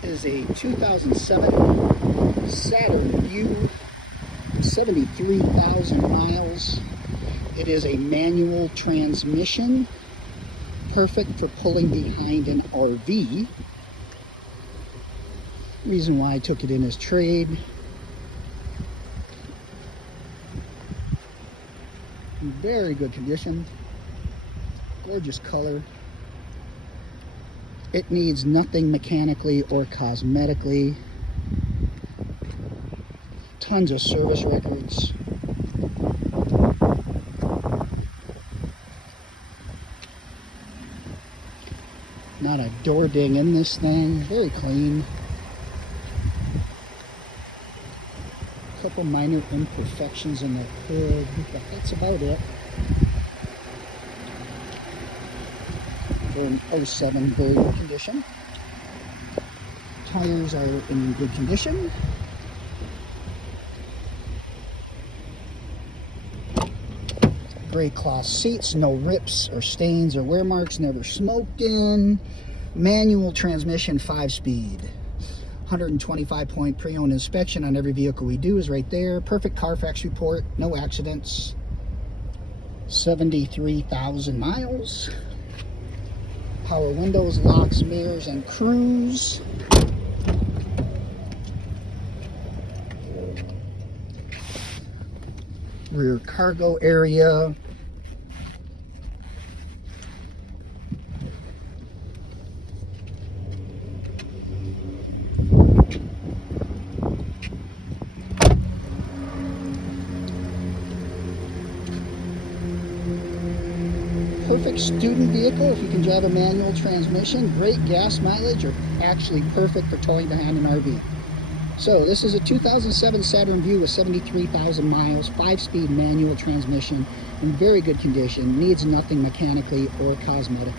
This is a 2007 Saturn VUE, 73,000 miles. It is a manual transmission, perfect for pulling behind an RV. Reason why I took it in as trade. In very good condition. Gorgeous color. It needs nothing mechanically or cosmetically. Tons of service records. Not a door ding in this thing. Very clean. A couple minor imperfections in the hood, but that's about it. They're in 07 very good condition. Tires are in good condition. Gray cloth seats, no rips or stains or wear marks, never smoked in. Manual transmission, 5-speed. 125-point pre-owned inspection on every vehicle we do is right there. Perfect Carfax report, no accidents. 73,000 miles. Power windows, locks, mirrors, and cruise. Rear cargo area. Perfect student vehicle if you can drive a manual transmission. Great gas mileage, or actually perfect for towing behind an RV. So this is a 2007 Saturn VUE with 73,000 miles, 5-speed manual transmission in very good condition. Needs nothing mechanically or cosmetically.